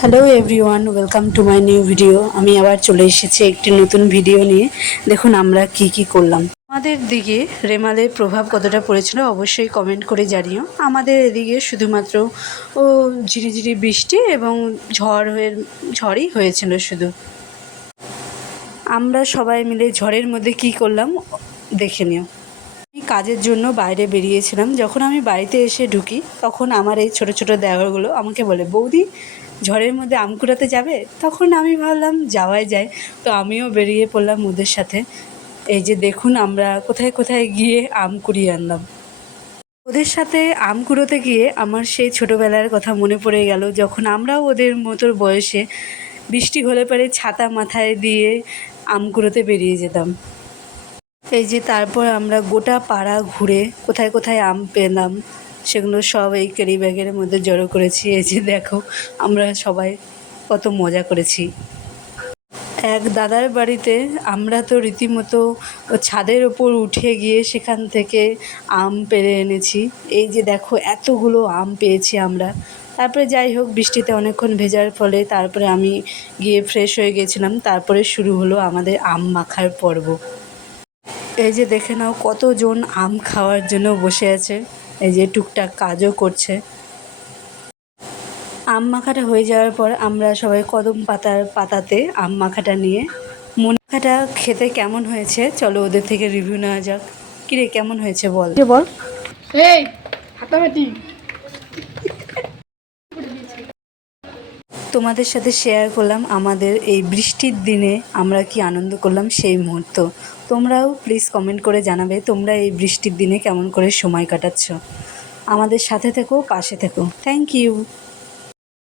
Hello everyone, welcome to my new video. আমি আবার চলে এসেছি একটি নতুন ভিডিও নিয়ে। দেখুন আমরা কি করলাম। আমাদের দিকে রেমালের প্রভাব কতটা পড়েছিল অবশ্যই কমেন্ট করে জানিও। আমাদের এদিকে শুধুমাত্র ঝিরিঝিরি বৃষ্টি এবং ঝড়ই হয়েছিল শুধু। আমরা সবাই মিলে ঝড়ের মধ্যে কি করলাম দেখে নিও। আমি কাজের জন্য বাইরে বেরিয়েছিলাম। যখন আমি বাড়িতে এসে ঢুকি তখন আমার এই ছোটো ছোটো দেওরগুলো আমাকে বলে, বৌদি ঝড়ের মধ্যে আম কুড়াতে যাবে? তখন আমি ভাবলাম যাওয়াই যায়, তো আমিও বেরিয়ে পড়লাম ওদের সাথে। এই যে দেখুন আমরা কোথায় কোথায় গিয়ে আম কুড়িয়ে আনলাম। ওদের সাথে আম কুড়োতে গিয়ে আমার সেই ছোটোবেলার কথা মনে পড়ে গেল, যখন আমরাও ওদের মতোর বয়সে বৃষ্টি হলে পরে ছাতা মাথায় দিয়ে আম কুড়োতে বেরিয়ে যেতাম। এই যে তারপর আমরা গোটা পাড়া ঘুরে কোথায় কোথায় আম পেলাম সেগুলো সব এই ক্যারি ব্যাগের মধ্যে জড়ো করেছি। এই যে দেখো আমরা সবাই কত মজা করেছি। এক দাদার বাড়িতে আমরা তো রীতিমতো ছাদের ওপর উঠে গিয়ে সেখান থেকে আম পেড়ে এনেছি। এই যে দেখো এতগুলো আম পেয়েছি আমরা। তারপরে যাই হোক, বৃষ্টিতে অনেকক্ষণ ভেজার ফলে তারপরে আমি গিয়ে ফ্রেশ হয়ে গেছিলাম। তারপরে শুরু হলো আমাদের আম মাখার পর্ব। এই যে দেখে নাও কতজন আম খাওয়ার জন্য বসে আছে। এই যে টুকটাক কাজও করছে। আম মাখাটা হয়ে যাওয়ার পর আমরা সবাই কদম পাতাতে আম মাখাটা নিয়ে মাখাটা খেতে কেমন হয়েছে চলো ওদের থেকে রিভিউ নেওয়া যাক। কিরে কেমন হয়েছে বল বল। এই হাতাহাতি তোমাদের সাথে শেয়ার করলাম আমাদের এই বৃষ্টির দিনে আমরা কি আনন্দ করলাম সেই মুহূর্ত। তোমরাও প্লিজ কমেন্ট করে জানাবে তোমরা এই বৃষ্টির দিনে কেমন করে সময় কাটাচ্ছ। আমাদের সাথে থেকো, পাশে থেকো। Thank you.